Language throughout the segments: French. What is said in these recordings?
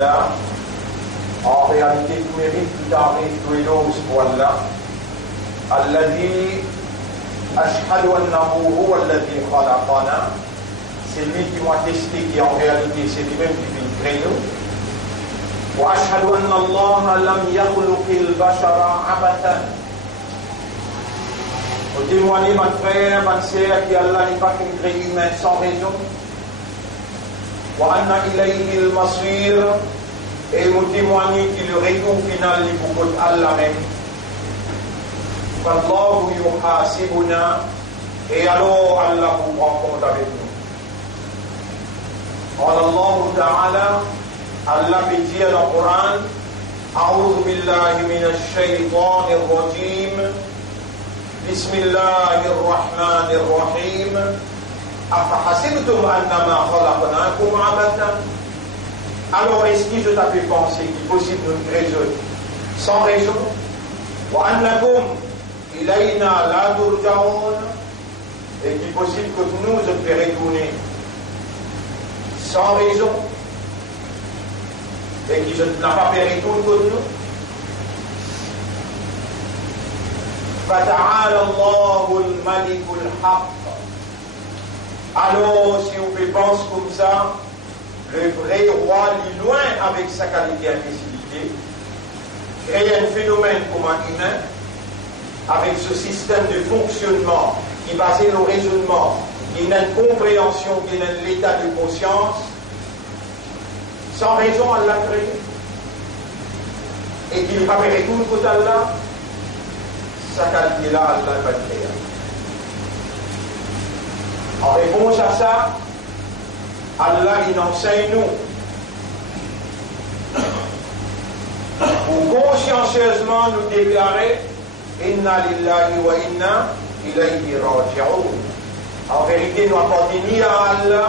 Là, en réalité, tout mérite tout arrive, tout éloge pour Allah. Alladhi ashhadu annahu huwa alladhi khalaqana. C'est lui qui m'a testé, qui en réalité c'est lui-même qui fait créer nous. Wa ashhadu anna Allah lam yakhluqil bashara abatan. Vous témoignez, mon frère, ma sœur, qu'Allah n'est pas qu'une créée humaine sans raison. Wa anna ilayhi al-masir, et vous témoignez que le retour final est pour Allah même. Wallahu yuhasibuna, et alors Allah vous prend compte avec nous. Allah Ta'ala, Allah peut dire dans le Coran, A'udhu billahi minash shaytanir rajim, Bismillahir rahmanir rahim. أَفَحَسِبْتُمْ أَنَّمَا خَلَقْنَاكُمْ عَبَثًا. Alors est-ce que je t'ai fait penser qu'il est possible de raison sans raison? وَأَنَّكُمْ إِلَيْنَا لَا تُرْجَعُونَ, et qu'il est possible que nous nous fait retourner sans raison et que je n'ai pas fait retourner contre nous. فَتَعَالَى اللَّهُ الْمَلِكُ الْحَقِّ. Alors, si on peut penser comme ça, le vrai roi est loin avec sa qualité d'invisibilité, crée un phénomène comme un humain, avec ce système de fonctionnement qui est basé sur le raisonnement, qui a une compréhension, qui a l'état de conscience, sans raison, Allah l'a créé, et qu'il n'est pas fait tout le côté d'Allah, sa qualité-là, Allah va le créer. En réponse à ça, Allah il enseigne nous pour consciencieusement nous déclarer Inna lillahi wa inna ilayhi raji'un. En vérité, nous appartenons ni à Allah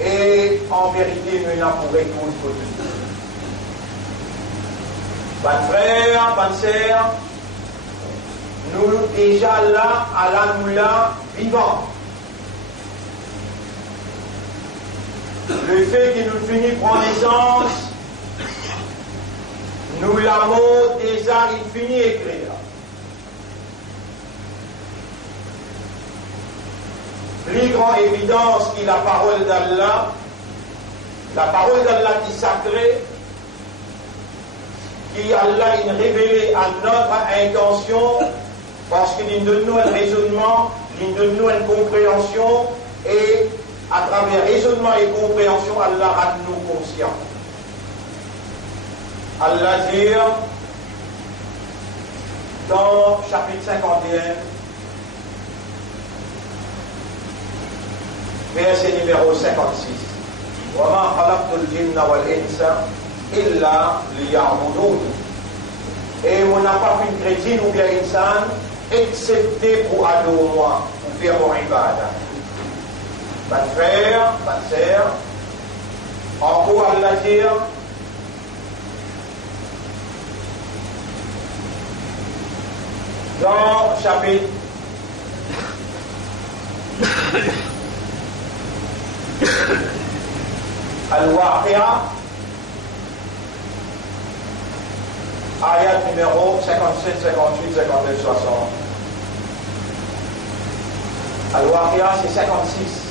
et en vérité, nous n'avons pour retour côté. Bonne frère, bonne sœur, nous déjà là, Allah nous l'a vivant. Le fait que nous finissons par naissance, nous l'avons déjà fini écrire. Plus grande évidence que la parole d'Allah qui est sacrée, qui Allah a révélé à notre intention, parce qu'il nous donne un raisonnement, il nous donne une compréhension, et à travers raisonnement et compréhension, Allah rend nous conscients. Allah dit dans chapitre 51, verset numéro 56, وَمَا خَلَقْتُ الْجِنَّ وَالْإِنسَ إِلَّا لِيَعْبُدُونِ. Et on n'a pas fait une chrétienne ou bien insan, excepté pour adorer moi, pour faire mon ibadah. Bonne frère, bonne sœur, encore Allah dit dans chapitre Al-Waqi'a, ayat numéro 57, 58, 59, 60. Al-Waqi'a c'est 56.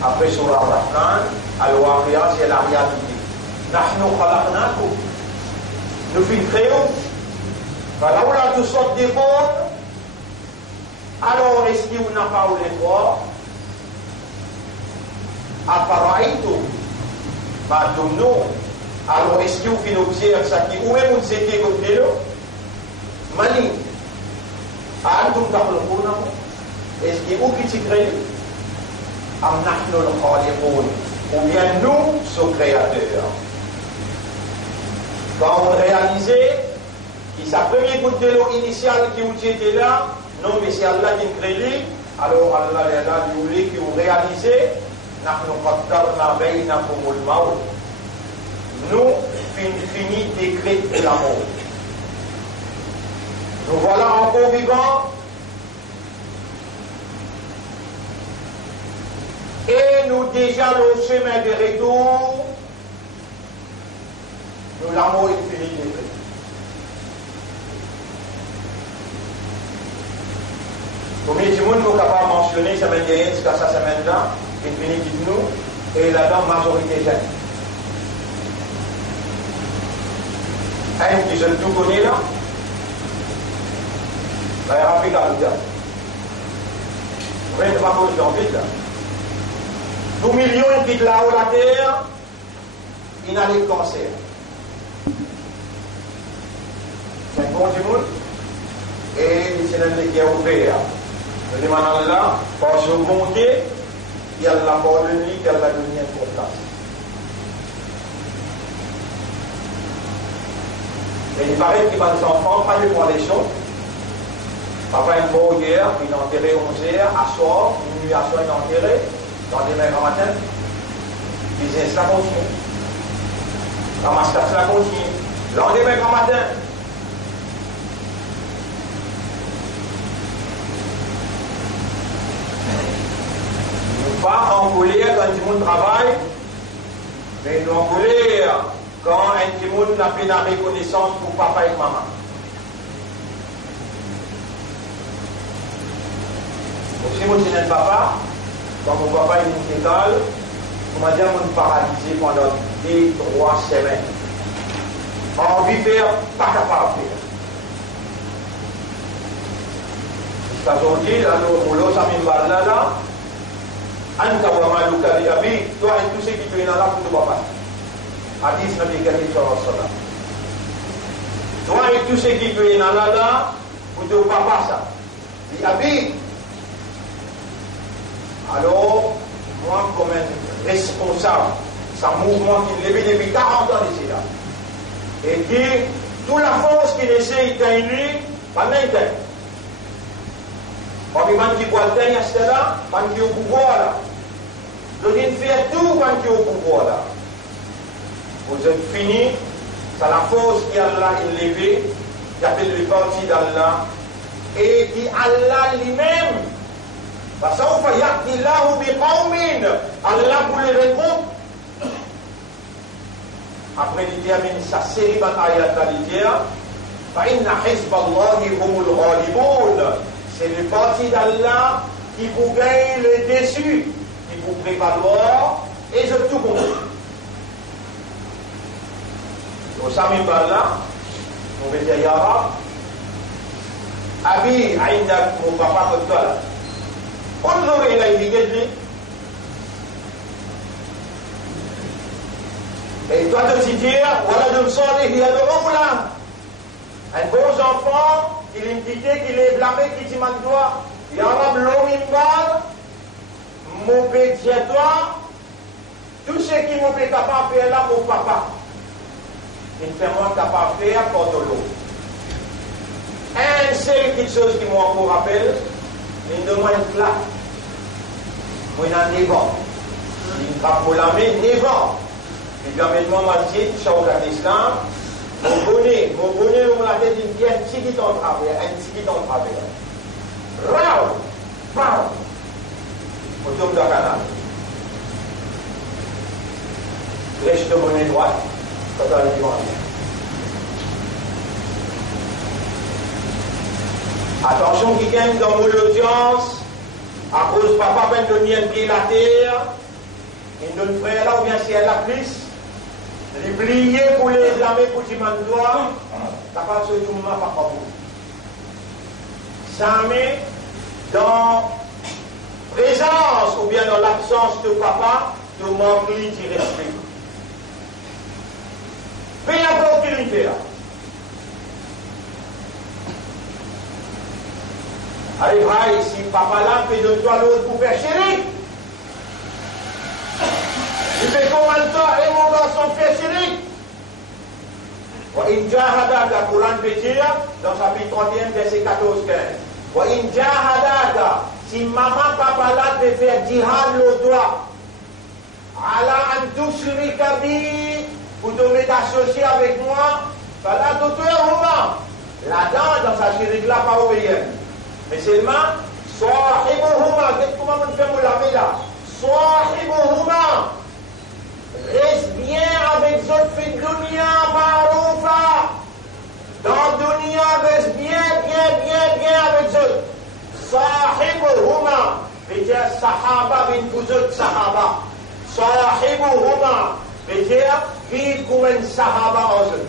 Après Surah Ar-Rahman, Al-Waqi'a c'est la réalité. Nahnu khalaqnakum. Nous fîmes créons. Voilà tout sortes d'efforts. Alors est-ce qu'on n'a pas eu l'effort? Afara'aytum ma tumnun. Alors est-ce qu'on fait observer ça qui ou même on sait que comme là? Mani. Antum takhluquna. Est-ce que vous qui créez? Am nahnu al-khaliqun, ou bien nous sommes créateurs. Quand on réalisait que sa première goutte de l'eau initiale qui vous était là, non mais c'est Allah qui crée, alors Allah lui voulait que vous réalisez, nahnu qaddarna bainakum al-maut. Nous fini décret de la mort. Nous voilà encore vivants. Et nous déjà le chemin de retour nous l'amour infini de Christ. Combien de monde nous capable de mentionner semaine dernière jusqu'à sa semaine-là, infini de nous, et là-dedans, majorité jeune. Un qui se tout connaît là, il y a un peu d'argent. Vous voyez, pas cause d'en vite là. Tout millions qui quittent là-haut la terre, il n'a pas de cancer. C'est un bon du monde. Et c'est un qui est ouvert. Nous demandons là, parce que vous montez, il y a la mort de nuit, il y a la lumière pour place. Mais il paraît qu'il y a des enfants, pas de prendre les choses. Papa est mort hier, il est enterré 11h, à soir, minuit à soir, il est enterré. Lendemain grand matin, business ça continue. La mascate ça continue. Lendemain grand matin. Nous pas en colère quand tout le monde travaille, mais nous en colère quand un petit monde n'a pas de reconnaissance pour papa et maman. Donc si moi je n'ai papa, quand mon papa est une école, comment dire, on est paralysé pendant 2-3 semaines. Envie de faire, pas capable de faire. Jusqu'à aujourd'hui, là, nous ça me là, on a vraiment le cas de toi et tout ce qui peut être là pour ton papa. Hadith Nabi Karim sallallahu alayhi wa sallam. Toi et tout ce qui peut être là pour ton papa, ça. Il habite. Alors, moi, comme un responsable, c'est un mouvement qui est levé depuis 40 ans ici, là. Et qui, toute la force qu'il essaie d'atteindre, pas maintenant. Parce que quand il voit le dernier, c'est là, quand il est au pouvoir, là. Donc, il fait tout quand il est au pouvoir, là. Vous êtes fini, c'est la force qui est là, il est levé, qui appelle le parti d'Allah, et qui Allah lui-même. فسوف يأتي الله بقوم Allah pour les regroupe. Après il termine sa série d'ayat d'Alidия, فإن حزب الله هم الغالبون. C'est le parti d'Allah qui vous gagne le dessus, qui vous prévaloir, et je tout compris. Au Sami Bala, on va dire Yara, Abi Aïdak, mon papa comme toi là. انظر إليه جدي. Et toi de dire, voilà de sortir, il y a de l'eau. Un bon enfant, il est invité, qu'il est blâmé, qui dit maintenant, il y a un l'eau mimbal, mon petit toi, tout ce qui m'ont fait capable de faire là, mon papa. Il fait moi capable de faire pour de l'eau. Un seul quelque chose qui m'a encore rappelé, il me demande là. Moi, il y a 9 ans. Il va pour la main 9 ans. Il vient mettre moi ma petite, sur l'Islam. Mon bonnet, on l'a tête d'une pierre, un petit qui t'en travers, un petit qui t'en travers. Rao, pao. Au tour de la canal. Lèche de bonnet droite, quand on est devant. Attention qui gagne dans mon audience, à cause papa peine de mien pied la terre, et notre frère là, ou bien si elle la plus, les plier pour les blâmer pour dire mandois, ça passe sur tout le monde par rapport. Jamais dans présence ou bien dans l'absence de papa, de manquer du respect. Peu importe qui lui fait. Arrivera ici, papa là, fait de toi l'autre pour faire chéri. Il fait comment toi et mon garçon fait chéri. وإن جاهداك القرآن بيجي dans chapitre 31 verset 14-15. وإن جاهداك si maman papa là te fait jihad le droit ala an tushrika bi pour te mettre associé avec moi, fala tutuhuma. Là-dedans dans sa chérie là pas obéir. Mais seulement, Sahibuhuma, comment on fait pour l'amener là? Sahibuhuma, reste bien avec d'autres filles de dunya, Sahibuhuma, c'est-à-dire sahaba bin buzut sahaba. Sahibuhuma, c'est-à-dire qui comme sahaba en eux.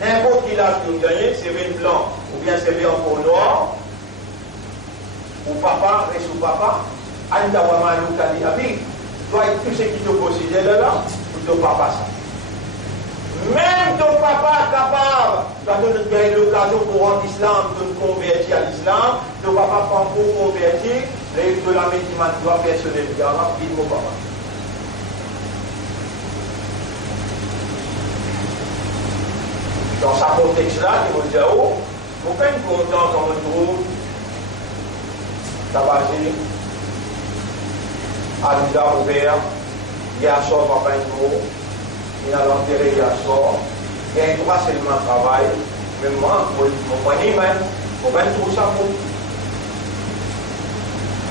N'importe qui l'a gagné, c'est vin blanc, ou bien c'est vin en peau noire, ou papa, reste ou papa, Andawama Lukali Abi, toi, tout ce qui te considère là, ou ton papa ça. Même ton papa est capable, quand on a gagné l'occasion pour rendre l'islam, de nous convertir à l'islam, ton papa prend pour convertir, les de la médicament doit personnel, il mon papa. Dans ce contexte-là, il va dire, oh, vous faites content comme on trouve, Tabagé, Alida Robert, Yassor Papa Nimo, il a l'enterré Yassor, il y a un droit seulement travail, mais moi, mon poignet même, on va tout ça pour.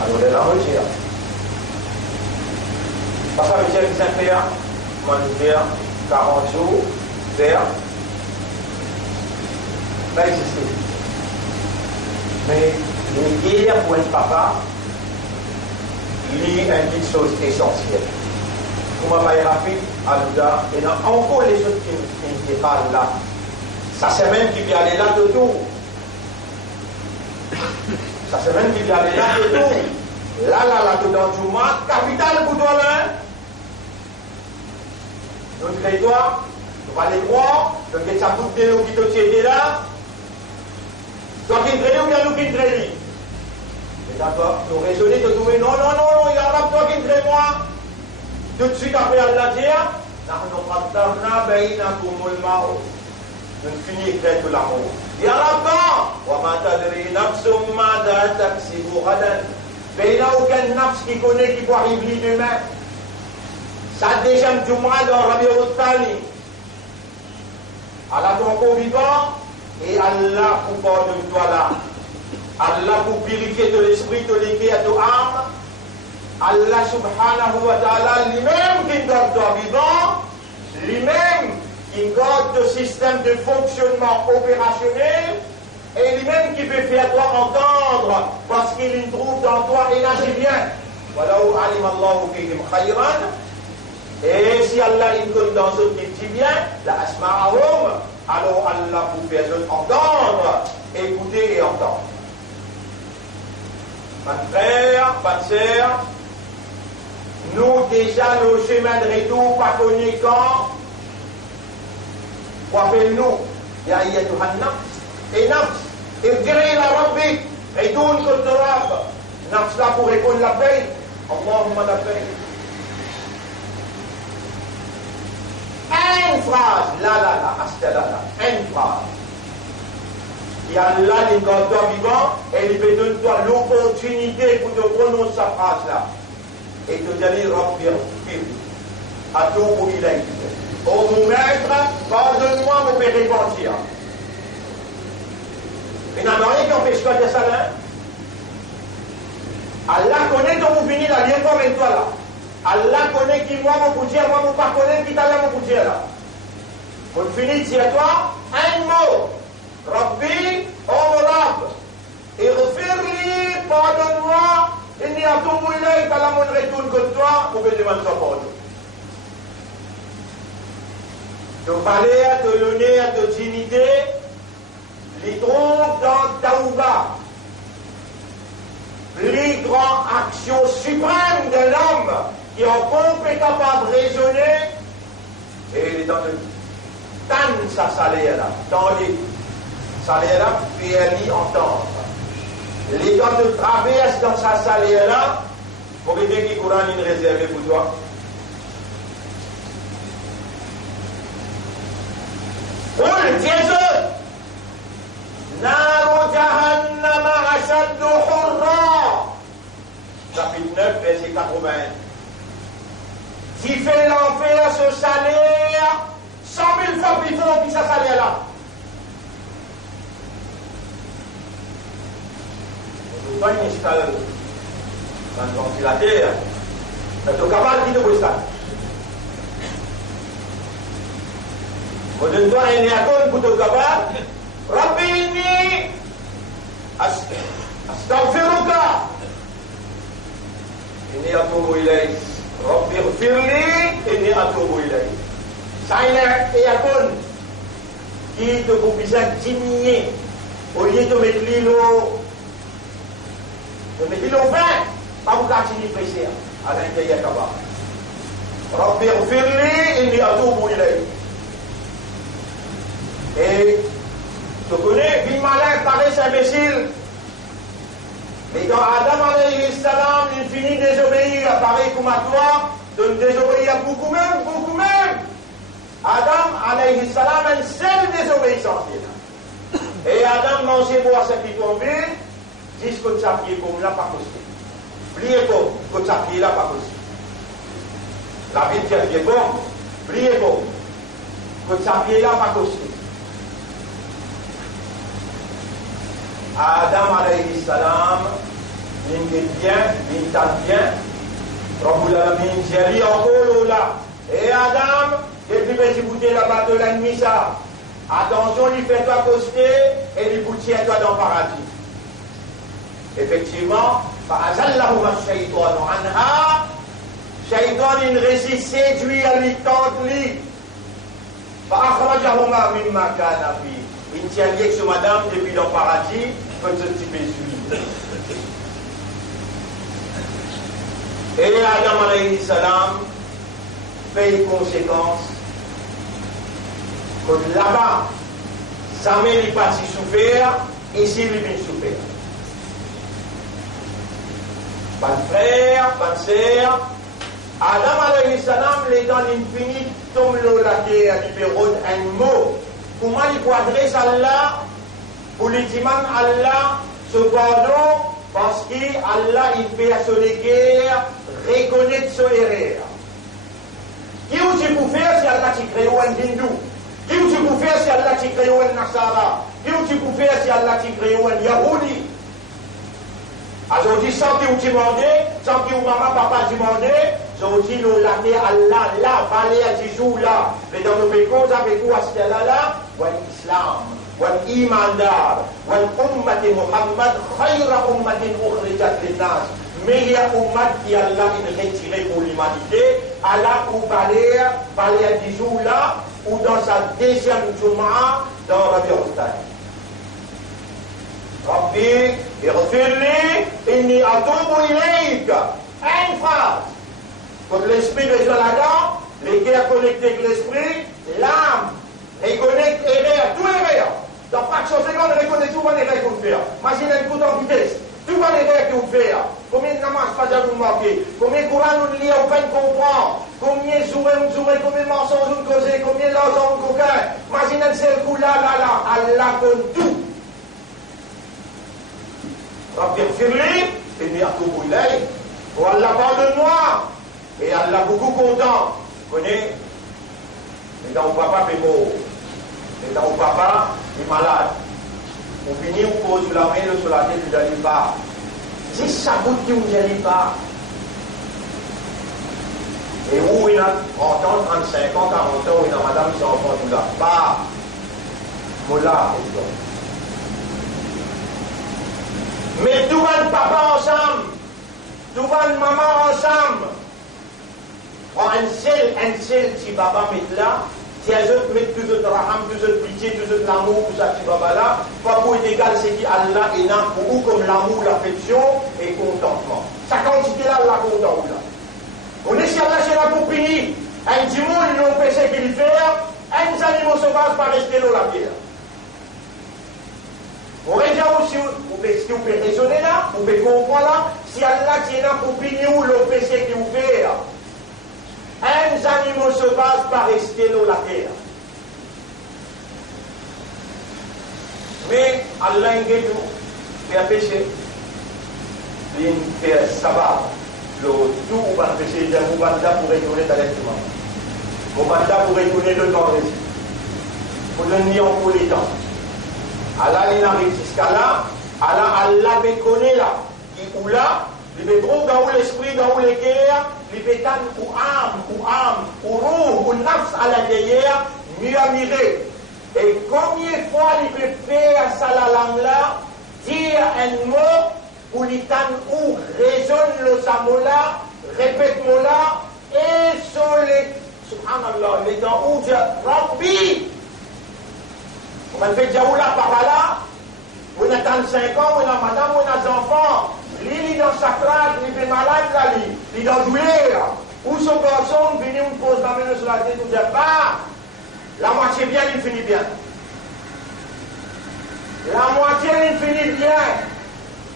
Alors, il est là, on tire. Parce que le chef Saint-Père, mon hiver, 40 jours, vers. Va exister. Mais les guerres pour un papa, il y a une chose essentielle. Pour ma mère rapide, Alouda, et dans encore les autres qui parlent là. Ça c'est même qui vient aller là de tout. Ça c'est même qui vient aller là de tout. Là, dedans Djouma, capitale pour toi là. Notre territoire, tu vas les droits, donc ça coûte de l'eau qui te tient là. Toi qui te ou bien nous qui te traînons. Mais d'accord, nous raisonnons de trouver non, il y a un toi qui te moi. Tout de suite après Allah dire, nous finissons avec l'amour. Il y a un mais il n'y a aucun nafs qui connaît qui peut arriver demain. Ça déjà du moins dans Rabbi Othani. Allah ton vivant et Allah pour pardonner toi là. Allah pour purifier de l'esprit, de l'équerre, de l'âme. Allah subhanahu wa ta'ala lui-même qui garde toi vivant, lui-même qui garde le système de fonctionnement opérationnel, et lui-même qui peut faire toi entendre, parce qu'il trouve dans toi énergie bien. Voilà où alim Allahu fihim khayran. Et si Allah il compte dans eux qui dit bien, la asma'ahum, alors Allah pour faire entendre, écouter et entendre. Pas de frère, pas de sœur, nous déjà nos chemins de retour pas connus quand, rappelle-nous, ya ayyatuhan nafs, et nafs, ارجعي إلى ربك عدون كنت راب نفس لا pour répondre labbaik اللهم labbaik. Une phrase, une phrase. Il y a là les gars vivants et il te donne toi l'opportunité pour te prononcer sa phrase là. Et te dire Rabbi à tout où il est. Oh mon maître, pardonne-moi, mon père repentir. Il n'y a rien qui empêche toi de ça là. Allah connaît que vous venez là, bien comme toi là. Allah connaît qui moi mon dire, moi mon pas connaît qui t'a mon dire là. Pour finir, dis à toi un mot. Rabbi, oh Rab, et refais-lui, pardonne-moi, il n'y a tout où il est, t'as la mon retourne comme toi, pour que je demande son pardon. De valeur, de l'honneur, de dignité, les trompes dans Taouba, les grandes actions suprêmes de l'homme qui ont compris capable de raisonner, et il est dans le temps sa salaire là, dans les salaires là, puis elle y entendre. Les temps de traverse dans sa salaire là, pour que dès qu'il courant une réserve pour toi. قل جزء نار جهنم أشد حرا chapitre 9 verset 80 qui fait l'enfer ce salaire 100 000 fois plus fort que ce salaire là. On ne peut pas y installer dans le ventilateur mais tu es capable de dire ça. On donne-toi un éacon pour te capable. Rabbi inni أستغفرك إني أتوب إليك ربي اغفر لي إني أتوب إليك. Saya yakun kita pun bisa diminuer au lieu de mettre l'îlot vert, pas vous continuer pressé à l'intérieur là-bas. Rabbi ighfir li inni atubu ilayk. Et tu connais, vie malin paraît imbécile. Mais quand Adam alayhi salam, il finit de désobéir, pareil comme à toi, de désobéir beaucoup même. Adam alayhi salam, une seule désobéissance. Et Adam mangeait boire sa qui tombait, jusqu'au tchapier comme là, pas possible. Pliez pas, qu'au tchapier là, pas possible. La vie de Dieu est bon, pliez pas, qu'au tchapier là, pas possible. Adam alayhi salam, il est bien, il t'a bien. Rabbul Alamin, j'ai dit encore là. Et Adam, depuis que tu boutais là-bas de l'ennemi, ça. Attention, il fait toi coster et il boutit toi dans le paradis. Effectivement, fa'azallahuma shaytanu anha. Shaytan, il résiste, séduit à lui, tente lui. Fa'akhrajahuma mimma kana fi. Il tient lié que ce madame, depuis dans le paradis, peut se typer celui. Et Adam alayhi salam paye conséquence. Que là-bas, sa mère est partie souffrir, ici, il vient souffrir. Pas de frère, pas de sœur. Adam alayhi salam, les dans l'infini, tombe la terre, il peut rendre un mot. Comment il peut adresser Allah pour lui dire Allah ce pardon parce qu'Allah il fait à son guerre reconnaître son erreur. Qui vous pour faire si Allah t'y crée un hindou? Qui vous pour faire si Allah t'y crée un nasara? Qui vous pour faire si Allah t'y crée un yahoudi? Aujourd'hui, sans que vous demandez, sans que vous maman, papa demandez, aujourd'hui, nous l'avons Allah, là, valé à 10 jours, là. Mais dans nos pays, avec vous, à ce là, l'islam, l'iman d'ar, l'ummat de Muhammad, khayra ummatin ukhrijat linnas. Meilleure ummat qui Allah il retiré pour l'humanité, Allah ou valé à 10 jours, là, ou dans sa deuxième Jumu'ah, dans Rabi Ustani. Rabbi, ighfir li, inni atubu ilayk. Une phrase. Quand l'esprit est là-dedans, les guerres connectées avec l'esprit, l'âme, reconnecte erreur, tout erreur. Dans pas de seconde, reconnaît tout les erreurs qu'on fait. Imaginez un coup en vitesse. Tout les erreurs qu'on fait. Combien de namaz pas déjà vous marquer? Combien de Coran nous lit au peine comprendre? Combien de jours combien de mensonges nous causent? Combien d'argent nous coquin? Imaginez ce coup-là, Allah compte tout. Rabbi ighfirli, inni atubu ilayk. Oh Allah pardonne-moi. Et Allah beaucoup content. Vous connaissez? Et dans mon papa est mort. Et dans mon papa est malade. On finit, on pose la main sur la tête, vous n'allez pas. Si ça vous dit, vous n'allez pas. Et où il y a 30 ans, 35 ans, 40 ans, il y a madame, c'est enfant, tout là. Pas. Moula, mais tout va le papa ensemble, tout va le maman ensemble. Un seul petit papa met là, si les autres mettent tout autres raham, tout autres pitié, tout autres l'amour, tout ça petit papa là, pas pour être égal, c'est qu'Allah est là pour vous comme l'amour, l'affection et contentement. Sa quantité là, la content là. On est si Allah c'est là pour punir. Un petit monde, il n'a pas péché qu'il fait, un animal sauvage pas rester dans la pierre. Vous pouvez raisonner là, vous pouvez comprendre là, si Allah tient là pour punir ou le péché qu'il vous fait, un animal sauvage pas rester dans la terre. Mais Allah il fait péché, il fait sabbat, le tout va péché, il va pour retourner directement. Il va pour retourner le temps ici. Pour le nier en tous les temps. Allah il arrive jusqu'à là, Allah me connaît là, ou là, il me trouve dans l'esprit, dans les guerres, il me donne ou roux, ou nafs à l'intérieur, mieux à mirer. Et combien de fois il peut faire ça la langue là, dire un mot pour l'itan ou raisonne le samola, répète mola, et sur les, subhanallah, les temps où Dieu, Rabbi, on m'a fait dire où la parala, où on a 35 ans, où on a madame, où on a des enfants, lui, dans sa classe, il fait malade, là, il doit douleur. Où son garçon, vient, on pose la main sur la tête, on dit, bah, la moitié bien, il finit bien. La moitié, il finit bien.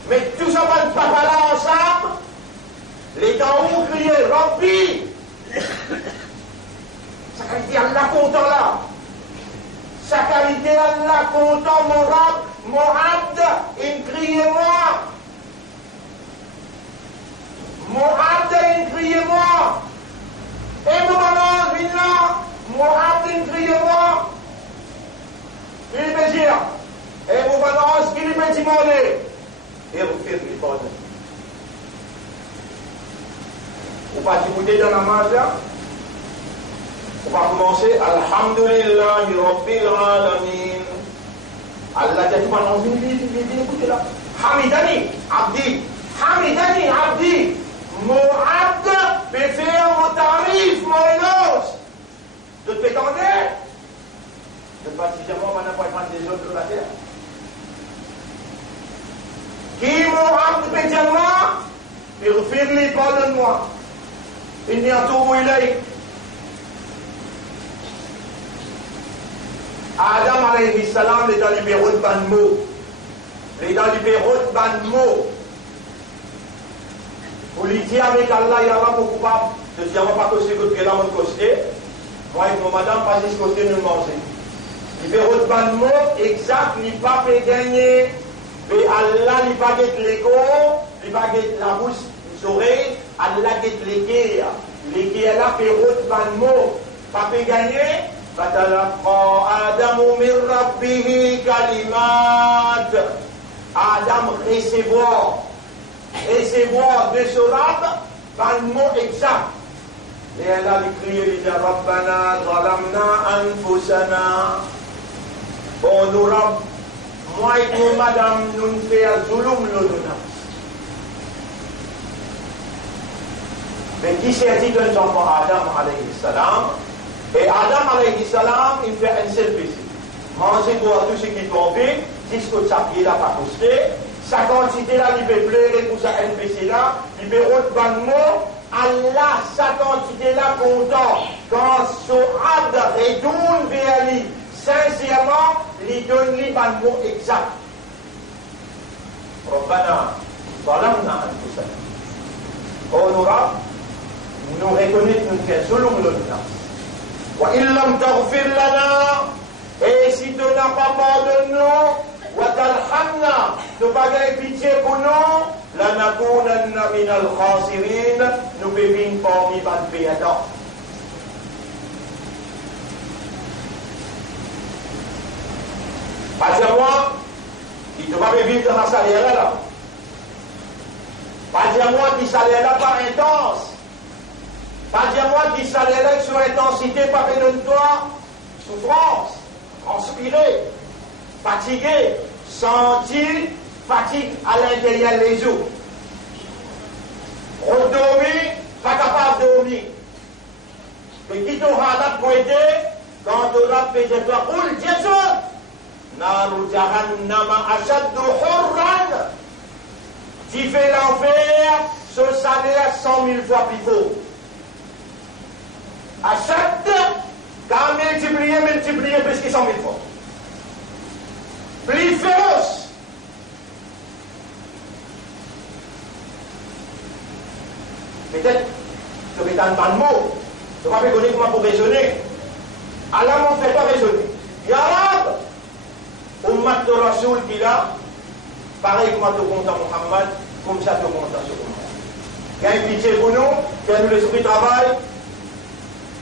Mais tout ça va pas là ensemble. Les dents ont crié, Rabbi. Sa qualité, Allah content là. Sa qualité, Allah content, mon abd, il crie moi. Mon abd, il crie moi. Et mon malade, il là. Mon abd, il crie moi. Il me dit, et mon balance, il me dit, et refait les bonnes. On va écouter dans la main là. On va commencer. Alhamdulillah, Rabbil Alamin. Allah t'a dit, maintenant, écoutez là. Hamidani, Abdi. Hamidani, Abdi. Mon abd peut faire mon tarif, mon éloge. De te pétendre. De particulièrement, on n'a pas des autres de la terre. Qui mon abd peut dire moi, il refait les pardonne-moi. Il n'y a tout où il est. Adam alayhi salam est dans les bureaux de Banmo. Il est dans les bureaux de Banmo. Pour lui dire avec Allah, il y a pas beaucoup coupable. Je dis, on ne va pas causer que là, on va causer. Moi et mon madame, pas juste côté nous manger. Les bureaux de Banmo, exact, il pas fait gagner. Mais Allah, il va guetter l'écho, il va guetter la bouche, les oreilles, Allah guette l'équerre. L'équerre là, fait route Banmo. Pas fait gagner. فتلقى آدم من ربه كلمات Adam recevoir de ce rab par le mot exact. Et elle a crié, il dit Rabbana zalamna anfusana. Oh nous rab, moi et nous madame, nous ne faisons zulum l'onuna. Mais qui s'est dit d'un enfant Adam alayhi salam? Et Adam alayhi salam, il fait un seul péché. Manger pour tout ce qui tombe, jusqu'au chapier là, pas posté. Sa quantité là, il peut pleurer pour ça, un péché là. Il peut reprendre le mot. Allah, sa quantité là, content. Quand son abd retourne vers lui, sincèrement, il donne lui le mot exact. Rabbana, zalamna anfusana. Honorable, nous reconnaissons nous faisons zulum l'honneur. وإن لم تغفر لنا et si tu n'as pas pardonné nous وترحمنا tu pas gagner pitié pour nous لنكونن من الخاسرين nous devons parmi les perdants. Pas dire moi qui ne va pas vivre dans la salaire là. Pas dire moi qui salaire là pas intense. Pas dire moi qui salaire sur intensité, pas besoin de toi, souffrance, transpirer, fatigué, sentir fatigue à l'intérieur des os. Redormir, pas capable de dormir. Mais qui t'aura là pour aider, quand tu auras fait de toi, roule, Jésus, Naru Jahannama Ashaddu Hurran, tu fais l'enfer, ce salaire 100 000 fois plus fort. Achète, quand multiplier plus que 100 000 fois. Plus féroce. Peut-être, tu vais t'entendre le mot. Tu ne vas pas connaître comment pour raisonner. Allah m'en fait pas raisonner. Ya Rab, Ummat de Rasoul qui là, pareil comme tu comptes à Muhammad, comme ça tu comptes à ce moment. Il y a une pitié pour nous, fais-nous l'esprit de travail.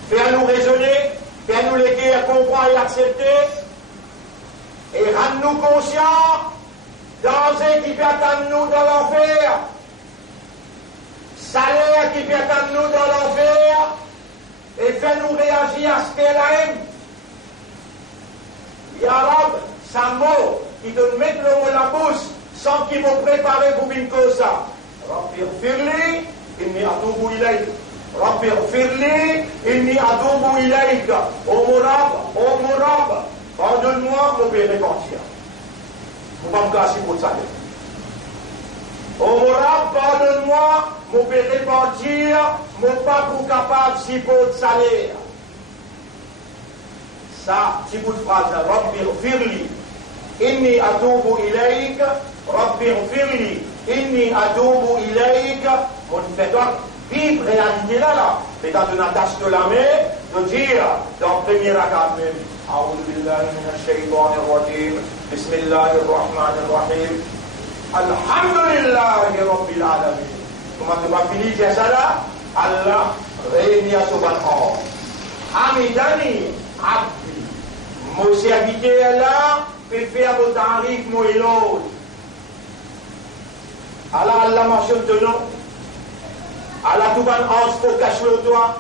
Fais-nous raisonner, fais-nous l'équer à comprendre et accepter, et rends-nous conscients danger qui peut attendre nous dans l'enfer, salaire qui peut attendre nous dans l'enfer, et fais-nous réagir à ce qu'elle aime. Ya Rab, sa mot, qui te met le mot dans la bouche, sans qu'il me prépare pour une cause. Rabbi ighfirli, inni atubu ilayk. Rabbi ighfirli, inni atubu ilayk. Oh mon Rab, pardonne-moi, mon Père repentir. Je ne vais pas me casser pour ça. Oh mon Rab, pardonne-moi, mon Père repentir, mon pas pour capable si pour salaire. Ça, si vous phrase, Rabbi ighfirli, inni atubu ilayk. Rabbi ighfirli, inni atubu ilayk. On fait donc vivre réalité là. Mais quand on attache de la main, de dire dans le premier rakat même, A'udhu billahi minash shaytanir rajim, Bismillahir rahmanir rahim, Alhamdulillahi rabbil alamin. Comment tu vas finir c'est ça là? Allah réunit à ce bâtiment. Hamidani abdi. Mon serviteur là, fait faire mon tarif, mon éloge. Allah mentionne ton nom. Allah tout ban ans pour cacher toi.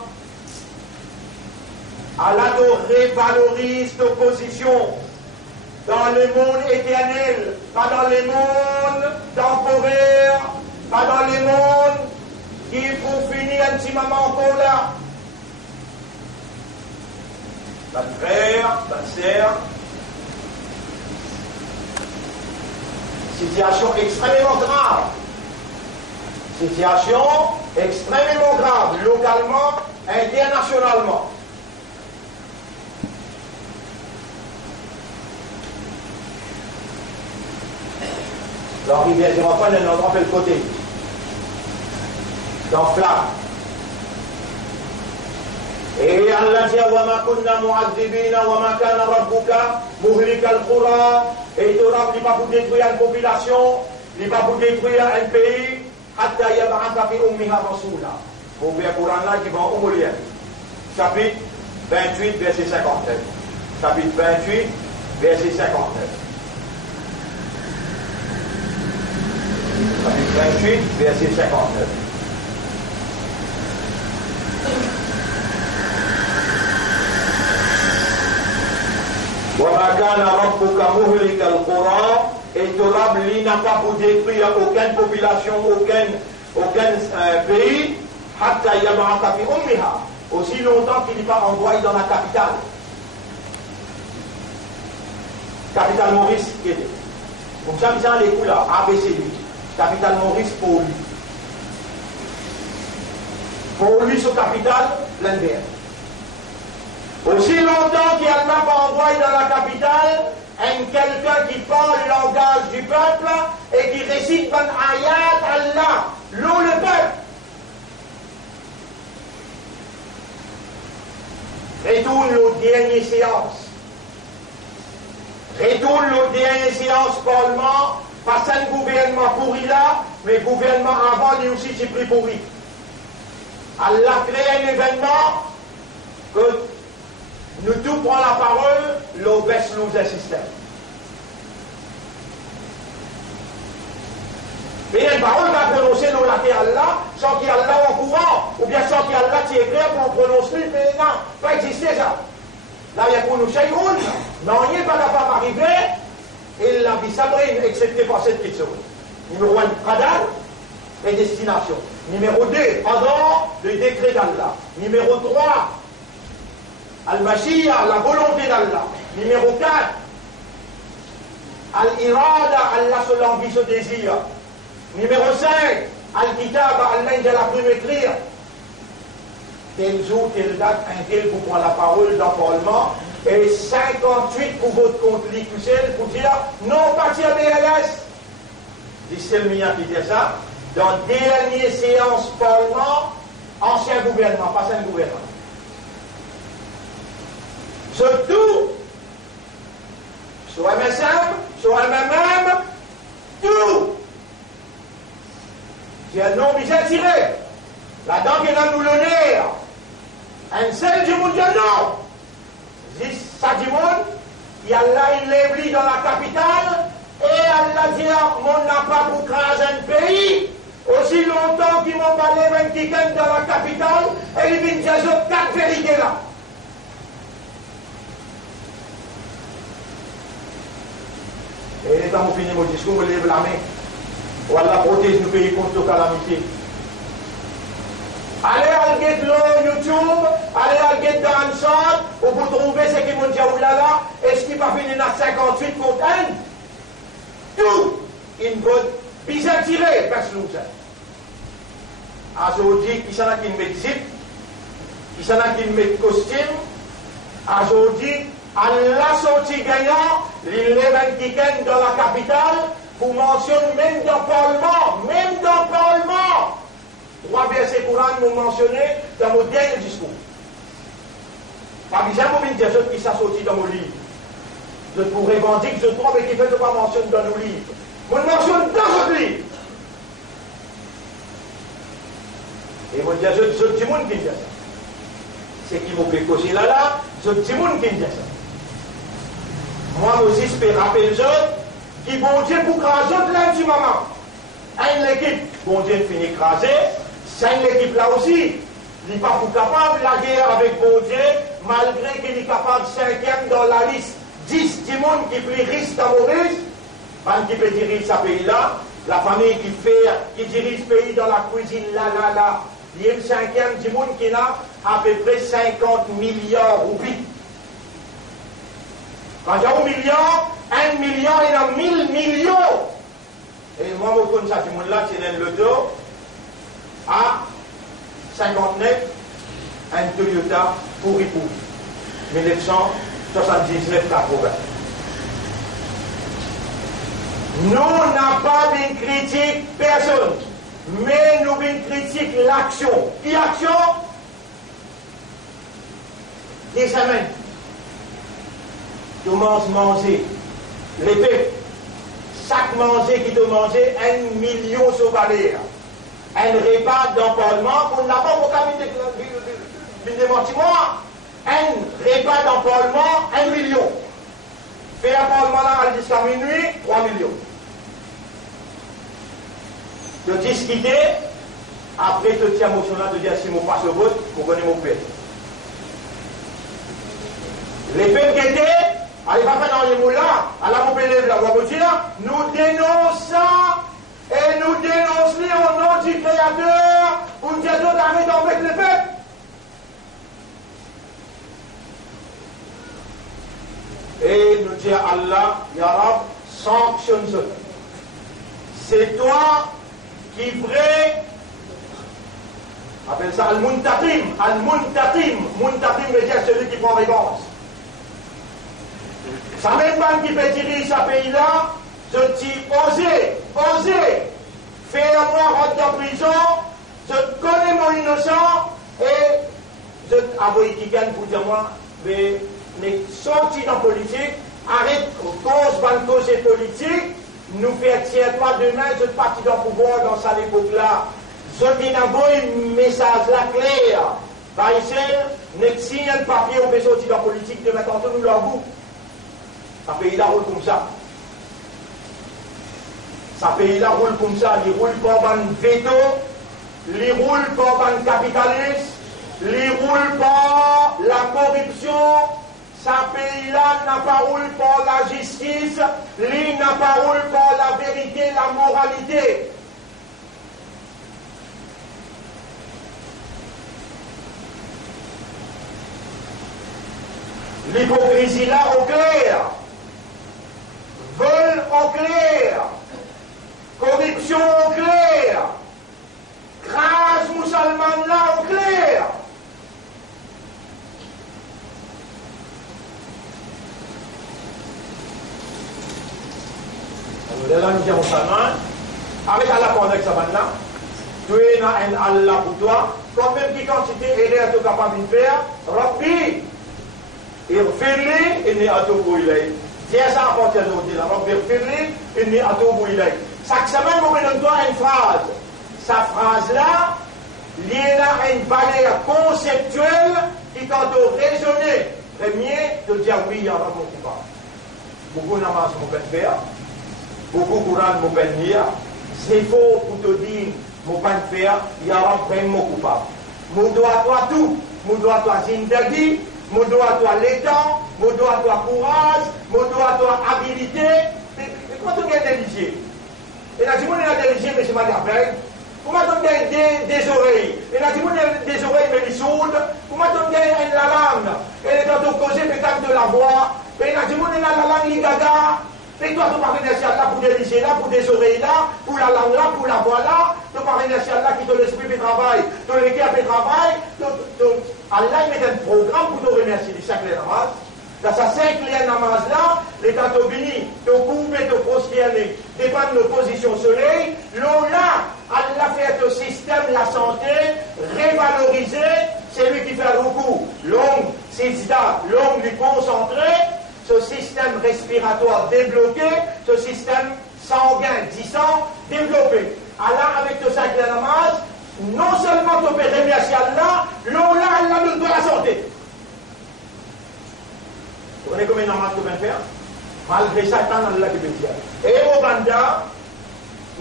Allah te révalorise ta position dans le monde éternel, pas dans le monde temporaire, pas dans le monde qui pour finir un petit moment encore là. La frère, la sœur, situation extrêmement grave. Situation extrêmement grave, localement, internationalement. Alors, il vient de reprendre un endroit de le côté. Dans flamme. Et Allah dit wa ma kunna mu'adhibina wa ma kana rabbuka muhlikal qura. Et Torah n'est pas pour détruire une population, n'est pas pour détruire un pays. Hatta yab'atha fi ummiha rasula. Vous voyez le Coran là qui va au Moulien. Chapitre 28, verset 59. Chapitre 28, verset 59. Chapitre 28, verset 59. وَمَا كَانَ رَبُّكَ مُهْلِكَ الْقُرَىٰ. Et Torah n'a pas pour détruire aucune population, aucun pays, hatta yab'atha fi ummiha, aussi longtemps qu'il n'est pas envoyé dans la capitale. Capitale Maurice, qui était. Donc ça, ça les coups là, ABC lui. Capitale Maurice pour lui. Pour lui, son capitale, l'NBR. Aussi longtemps qu'il n'a pas envoyé dans la capitale, quelqu'un qui parle le langage du peuple et qui récite ban ayat Allah, l'eau le peuple. Retourne l'autre dernière séance. Retourne l'autre dernière séance parlement, pas un gouvernement pourri là, mais gouvernement avant lui aussi c'est plus pourri. Allah crée un événement que nous tous prenons la parole, l'on baisse nos système. Et une parole va prononcer dans la terre Allah, sans qu'il y ait Allah au courant, ou bien sans qu'il y ait Allah qui est clair pour prononcer, mais non, pas exister ça. Là, il y a pour nous Shayoun, non, il n'est pas capable d'arriver, et la vie Sabrine, excepté par cette question. Numéro 1, Qadar, prédestination. Numéro 2, pendant le décret d'Allah. Numéro 3, Al-Mashiach, la volonté d'Allah. Numéro 4, Al-Irada, Allah se l'envie, se désire. Numéro 5, Al-Kitab, Allah il a pu m'écrire. Tel jour, telle date, un tel vous prend la parole dans le Parlement, et 58 pour votre compte l'Iqusel pour dire non, partir BLS. C'est Selmia qui dit ça. Dans dernière séance Parlement, ancien gouvernement, pas un gouvernement. Surtout, sur MSM, sur MMM, tout. C'est un nom bien tiré. Là-dedans, il y a nous l'honneur. Un seul du monde, non. Ça du monde, il y a là, il l'éblit dans la capitale, et Allah dit, on n'a pas pour craser un pays, aussi longtemps qu'ils m'ont parlé 20 dans la capitale, et ils viennent dire 4 vérités là. Et temps, on finit mon discours, on lève la main. On Allah protège nos pays contre nos calamités. Allez à YouTube, allez à dans le centre, on peut trouver ce qui m'ont dit là, est-ce qu'il va venir à 58 contre un? Tout, une bonne, bizarre tiré, personne ne aujourd'hui, qui s'en a qui met zip, qui s'en a qui met costume, aujourd'hui, à la sortie gagnant, les Léventicains dans la capitale, vous mentionnez même dans le Parlement, 3 versets Coran nous mentionnez dans mon dernier discours. Pas bien, vous me dire qui s'est sorti dans mon livre. Je pourrais revendiquer, je trouve qu'il ne fait pas mentionner dans nos livres. Je mentionne dans votre livre. Et je dis, je dis, monde qui dit ça. C'est qui m'a fait causer là, je dis, monde qui dit ça. Moi aussi, j'espère rappeler les autres qui vont dire pour craser plein de maman. Une équipe, bon Dieu finit écraser. C'est l'équipe là aussi. Il n'est pas capable de la guerre avec bon Dieu, malgré qu'il est capable 5e dans la liste. 10 du monde qui plus riche dans Maurice, qui peut diriger ce pays-là, la famille qui dirige ce pays dans la cuisine là. Il y a le 5e du monde qui a à peu près 50 milliards de roupies. Quand il y a 1 milliard, 1 milliard, il y a 1000 millions. Et moi, je connais ça, du monde-là, c'est le dos. À 59, un Toyota pourri. 1979-80. Nous n'avons pas de critique personne, mais nous critiquons l'action. Qui action? Des semaines. Tu manges manger. L'épée. Chaque manger qui te mangeait 1 million sauvages. Un repas dans le Parlement, pour n'a pas de démentir-moi. Un repas dans le Parlement, 1 million. Fait un Parlement là jusqu'à minuit, 3 millions. De discuter, après ce petit émotion là, de dire si je passe au vote, vous connaissez mon père. Les peuples qui étaient, allez pas faire dans les mots là, à la mon père là, vous dire, nous dénonçons. Et nous dénonçons au nom du Créateur pour nous dire d'arrêter d'embêter le peuple. Et nous dire Allah, Ya Rab, sanctionne cela. C'est toi qui vrai, appelle ça Al-Muntakim. Al-Muntakim. Muntakim veut dire celui qui prend revanche. Ça même pas qui peut diriger ce pays-là. Je dis, osez, fais-moi rentrer en prison, je connais mon innocent, et je avoue qui gagne pour dire moi, mais sorti dans la politique, arrête cause politique, nous faire tirer toi demain, je suis parti dans le pouvoir dans cette époque-là. Je dis un message là clair. Par ici, nous signons un papier, on peut sortir dans la politique, demain tantôt nous leur bout. Ça pays-là roule comme ça. Ce pays-là roule comme ça, il roule comme un veto, il roule comme un capitaliste, il roule par la corruption. Ce pays-là n'a pas roule par la justice, il n'a pas roule par la vérité, la moralité. L'hypocrisie là au clair, vol au clair. Corruption au clair. Grâce musulmane là au clair. Alors là, nous disons musulman, avec Allah pour avec sa bande là, tu es dans un Allah pour toi, comme même qui quantité est tu capable de faire, Rabbi, irfirli, inni atubu ilayk. C'est ça en fait aujourd'hui là, Rabbi irfirli, inni atubu ilayk. Chaque semaine, on me donne une phrase. Sa phrase-là, il y a une valeur conceptuelle qui, quand on raisonne, premier, de dire oui, il y a un mon coupable. Beaucoup namaz mon peine faire, beaucoup courant mon peine lire. C'est faux pour te dire, mon peine faire, il y a un mon coupable. Mon doigt toi tout, mon doigt toi zindagi, mon doigt toi l'état, mon doigt toi courage, mon doigt toi habilité. comment tu gagnes des lisiers? Et là, tu vois, il y a des lisiers, mais c'est pas d'arpège. Comment tu gagnes des oreilles? Et là, tu vois, il y a des oreilles, mais ils sourdes. Comment tu gagnes la langue? Et quand tu causes, peut-être de la voix. Et là, tu vois, il y a la langue, il gaga. Et toi, tu parles de là pour des lisiers là, pour des oreilles là, pour la langue là, pour la voix là. Tu parles de là qui te l'esprit fait travail, tu l'équipe fait travail. Allah, il met un programme pour te remercier du sacré namaz. Dans sa cinquième namaz là, les temps tu bénis, tu coupes, tu prosternes, dépend de nos positions soleil. Là, Allah fait le système, la santé, révaloriser, c'est lui qui fait le coup. Longue, sida, longue, lui concentrer. Ce système respiratoire débloqué, ce système sanguin, disant, développé. Allah, avec le sacré namaz, non seulement tu peux remercier Allah, Allah nous donne la santé. Vous connaissez combien de namaz tu peux faire? Malgré ça, tant Allah qui peut dire. Et au banda,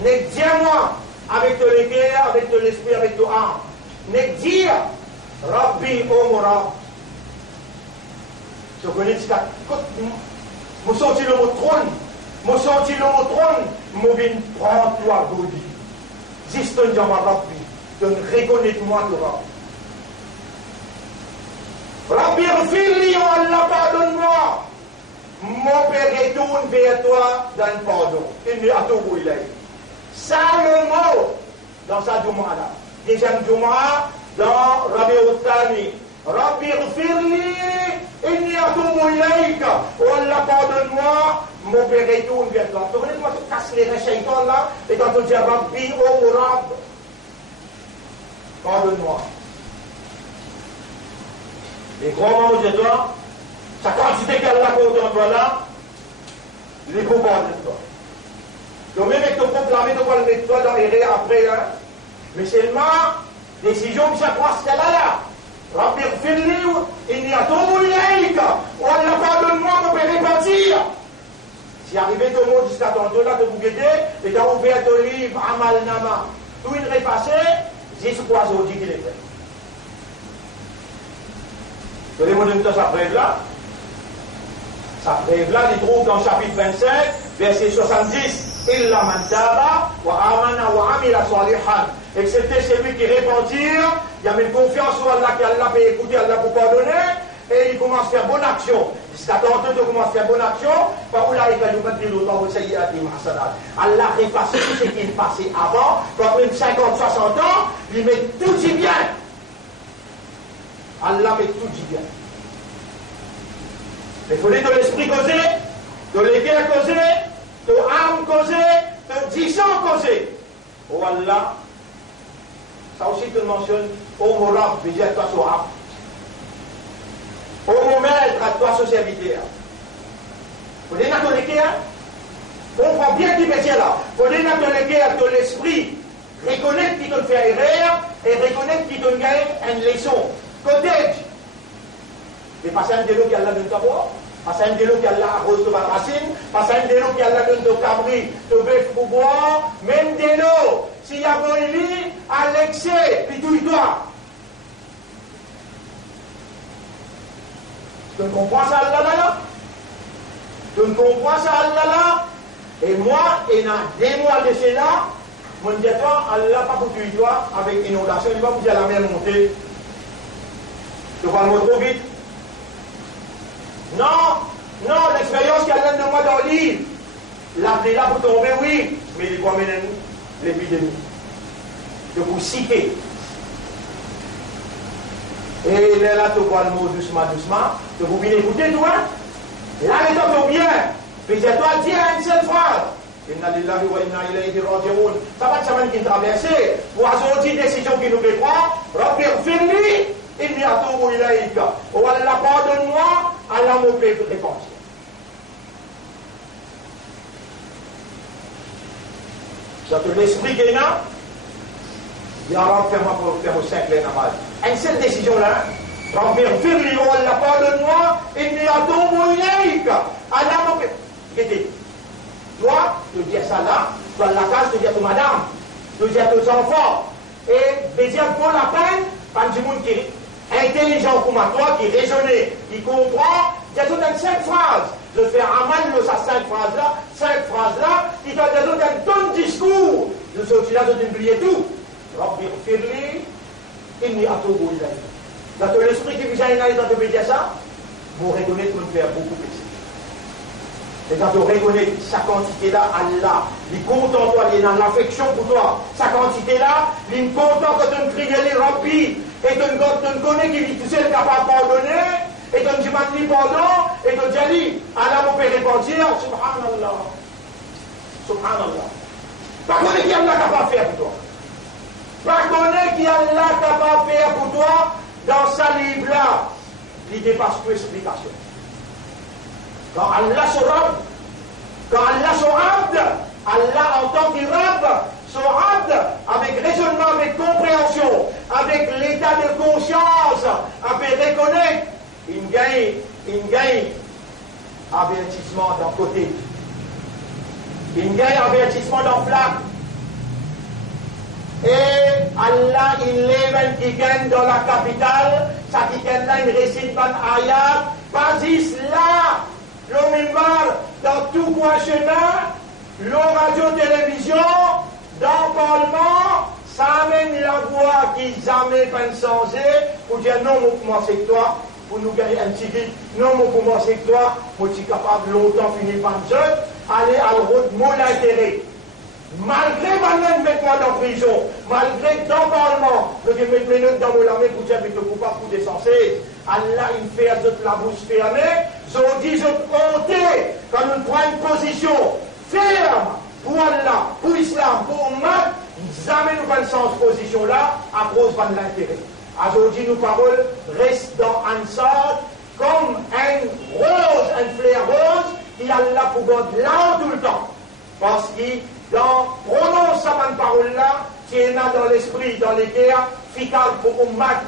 n'est dis-moi, avec ton équerre, avec ton esprit, avec ton âme, n'est dire, Rabbi Omora. Je connais ce cas. Je sens le mot trône. Je sens le mot trône. Je viens prendre toi, Gaudi. Juste un diamant Rabbi. Donc, reconnais-moi, Torah. Rabbi, refile-lui, Allah, pardonne-moi. Mon Père retourne vers toi dans le pardon. Il est à tout où il est. Ça, le mot, dans sa Douma là. Deuxième Douma, dans Rabbi Ottani. Rabbi, refile-lui. Il n'y a tout moïlaïka. Oh Allah, pardonne-moi. Mon Père retourne vers toi. Tu connais comment tu casses les réchaïtons là? Et quand tu dis Rabbi, oh Rab, pardonne-moi. Et comment de toi, sa quantité qu'Allah compte en toi là, il est pour pardonner-toi. Donc même avec ton proclamé, tu vas le mettre toi dans les rêves après, hein. Mais seulement, décision que ça croise celle là. Rabbi Fili, il n'y a tout moulaïque. On n'a pas de moi pour répartir. Si arrivé tout le monde jusqu'à tantôt là, de vous guider, et tu as ouvert ton livre, Amal Nama. Tout il repassé, jusqu'à ce qu'il est fait. Vous voulez me donner sa preuve là? Sa preuve là, il trouve dans le chapitre 25, verset 70. Illa man taba wa amana wa amila salihan. Excepté celui qui repentir, il y a une confiance sur Allah qu'Allah peut écouter, Allah peut pardonner, et il commence à faire bonne action. Jusqu'à tantôt, il commence à faire bonne action. Allah efface tout ce qui est passé avant, quand même 50, 60 ans, il met tout dit bien. Allah met tout dit bien. Il faut de l'esprit causé, de l'équerre causé, de l'âme causé, de 10 ans causé. Oh Allah, ça aussi te mentionne, oh mon rab, je dis à toi, so rab. Oh mon maître, à toi, ce serviteur. Vous voyez, dans l'équerre, on prend bien qui peut dire là. Vous voyez, dans l'équerre, de l'esprit, reconnaître qui te fait erreur et reconnaître qui te gagne une leçon. Côté, mais passer un délo qui a la donne ta voix, passer un délo qui a la arrose de ma racine, passer un délo qui a la donne de cabri, de bœuf pour boire, même délo, s'il y a bon lit, à l'excès, puis tout il doit. Tu ne comprends ça, Allah là? Tu ne comprends ça, Allah là? Et moi, et dans des mois de cela, mon Dieu, Allah pas pour tuer toi avec inondation, il va vous dire la mer monter. Tu vas le trop vite. Non, non, l'expérience qu'elle donne de moi dans le livre, l'appeler là pour tomber, oui, mais il va mener l'épidémie. De vous citer. Et là, tu vois le mot doucement, doucement, tu vous bien écouter, toi. Là, les temps bien. Puis c'est toi, dis à une seule phrase. Inna lillahi wa inna ilayhi raji'un. Ça va être ça même qui traverse. Pour avoir une décision qui nous fait croire, Rabbi Fili. Il n'y a tout où il a été. Oh Allah, pardonne-moi, Allah me fait répondre. Ça te l'esprit qu'il y a, il y a un fermement pour faire au 5 les namaz. Une seule décision là, Rabbi Fili, oh Allah, pardonne-moi, il n'y a tout où il a été. Allah me fait. Regardez, toi, tu dis ça là, toi la case, tu dis à ton madame, tu dis à tes enfants, et deuxième pour la peine, quand du monde qui intelligent comme toi, qui raisonne, qui comprend, Il y a dans 5 phrases. Je fais amal de ces 5 phrases-là, qui t'a dit dans ton discours. Je suis là, je t'oublie tout. Rabbi Firli, inni atubu ilayk. Dans l'esprit qui vient dans te dire ça, vous reconnaissez que nous faisons beaucoup de ça. Et quand tu reconnais sa quantité-là, Allah, il est content toi, il est dans l'affection pour toi. Sa quantité-là, il est content que tu me cries les Rabbi, et que tu connais qu'il est tout seul capable de pardonner, et que tu m'as dit pardon, et que tu dis, Allah vous peut répondre, subhanallah. Subhanallah. Par contre, qui Allah capable de faire pour toi? Par contre, qui Allah capable de faire pour toi dans sa livre-là, il dépasse toute explication. Quand Allah se rab, Allah en tant que rab, se rab avec raisonnement, avec compréhension, avec l'état de conscience, avec reconnaître, il gagne avertissement d'un côté. Il gagne avertissement d'un flamme. Et Allah, il lève qui gagne dans la capitale, ça qui gagne là, il récite ban ayat, pas là. Le minbar dans tout coin chemin, le radio-télévision, dans le Parlement, ça amène la voix qui jamais peine changé pour dire non, on commence avec toi, pour nous gagner un petit guide, non, on commence avec toi, pour être capable longtemps finir par le jeu, aller à l'autre mot l'intérêt. Malgré maintenant mettre-moi dans la prison, malgré que dans le Parlement, je vais mettre mes notes dans mon armée pour dire que je ne peux pas pour décenser. Allah, il fait à la bouche fermée, je dis, je honte, quand nous prenons une position ferme pour Allah, pour l'islam, pour Ummah, jamais nous prenons cette position-là à cause de l'intérêt. Aujourd'hui, nos paroles restent dans un sort comme un rose, un fleur rose, qui a là pour garder là tout le temps. Parce que prononce cette parole-là, qui est là dans l'esprit, dans les guerres, fical pour Ummah,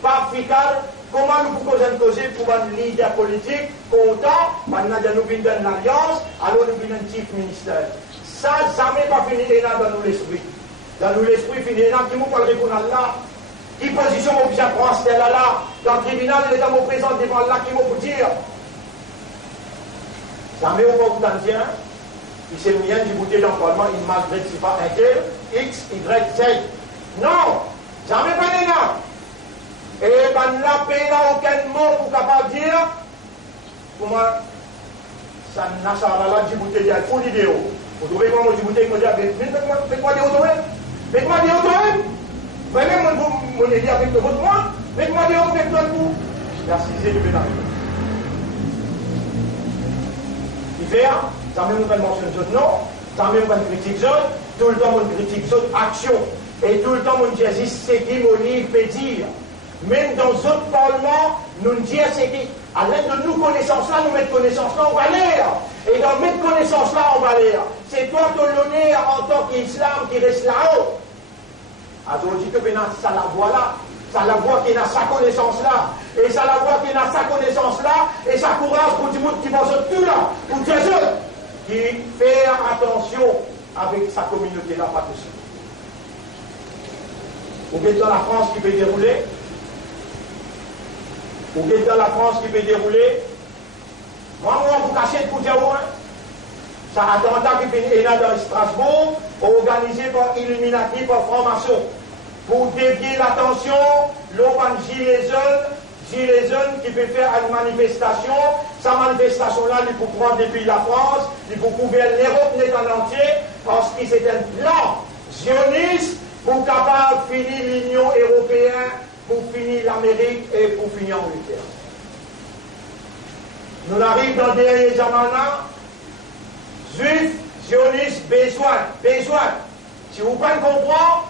pas fical. Comment nous pouvons causer pour un leader politique content, maintenant nous venons dans l'alliance, alors nous venons un chief ministère. Ça, jamais pas fini là dans l'esprit. Dans l'esprit, fini là, qui nous parlerait pour Allah, qui position mon bien prendre, c'est là, dans le tribunal, il est dans mon présent devant Allah, qui m'a pour dire. Jamais on va vous dire, il s'est mis du bouteille dans le Parlement, il malgré c'est pas un tel, X, Y, Z. Non, jamais pas là. Et ben là, il n'y a aucun mot pour capable dire comment ça n'a pas là du bouteille, il y a une fausse vidéo. Vous trouvez comment du bouteille, moi je dis, faites-moi des automates. Faites-moi des automates. Vraiment, mon avis avec le votre moi, faites-moi des automates avec toi tout. Merci, c'est du pénal. Hiver, ça même on mentionne les autres noms, ça même on critique les autres, tout le temps on critique les autres actions. Et tout le temps on dit, c'est qui mon livre peut dire. Même dans d'autres parlements, nous disons qu'à l'aide de nos connaissances-là, nous mettons connaissances-là en valeur. Et dans mettre connaissances-là en valeur, c'est toi ton l'honneur en tant qu'islam qui reste là-haut. Alors on dit que ça la voit là, ça la voit qui est dans sa connaissance-là, et ça la voit qui est dans sa connaissance-là, et ça courage pour tout le monde qui pense tout là, pour Dieu qui fait attention avec sa communauté-là, pas tout seul. Vous êtes dans la France qui peut dérouler. Vous êtes dans la France qui peut dérouler. Moi, vous cachez pour dire ouais. Ça attentat qui fait là dans Strasbourg, organisé par Illuminati, par franc-maçon, pour dévier l'attention, l'open gilet jaune qui peut faire une manifestation. Sa manifestation-là, il faut prendre depuis la France, il faut couvrir l'Europe net en entier, parce que c'est un plan sioniste pour capable de finir l'Union européenne, pour finir l'Amérique et pour finir l'Angleterre. Nous arrivons dans des derniers zamanans, juifs, sionistes, besoin. Si vous ne comprenez pas,